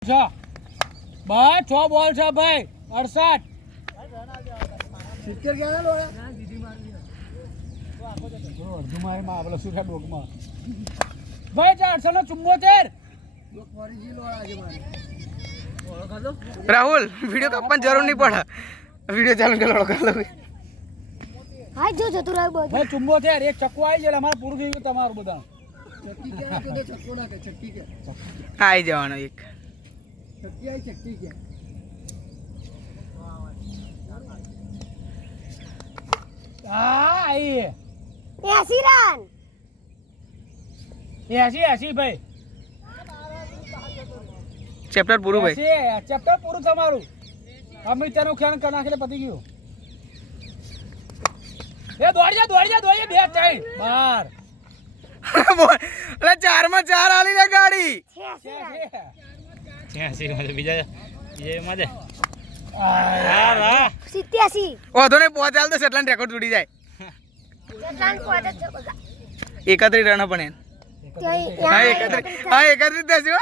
બસ 6 બોલ છે ભાઈ 68 સિત્તેર ક્યાં લો મારે માં આપલો સુખા ડોકમાં ભાઈ 474 રાહુલ वीडियो કાપવાની જરૂર નહીં પડે वीडियो ચાલુ કરો કાલો હા જો જતું રહ્યું બધું ભાઈ 74 એક ચક્કો આવી જાય અમારે પૂરું થઈ ગયું તમારું બધા ચક્કી ક્યાં છે ચક્કો ના કે ચક્કી કે આવી જવાનો એક ચક્કી આઈ ચક્કી કે આઈ 80 રન 80 ભાઈ ચેપ્ટર પૂરું ભાઈ ચેપ્ટર પૂરું તમારું અમિત તેનું ખેલ કરી નાખીને પતી ગયું એ દોડ્યા બે ચાઈ બાર અરે 4 માં 4 આલી લે ગાડી 87 ઓધો ને પહોંચાલ તો સેટલાન રેકોર્ડ તૂટી જાય 31 રન પણ હા 31 થશે